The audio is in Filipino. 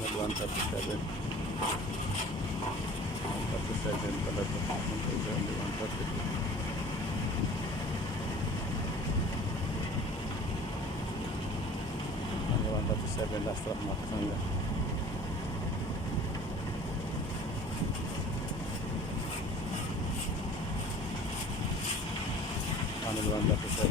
Channel 137. 137 pala ito. 132. Channel 137 last track makasangga. Channel 137.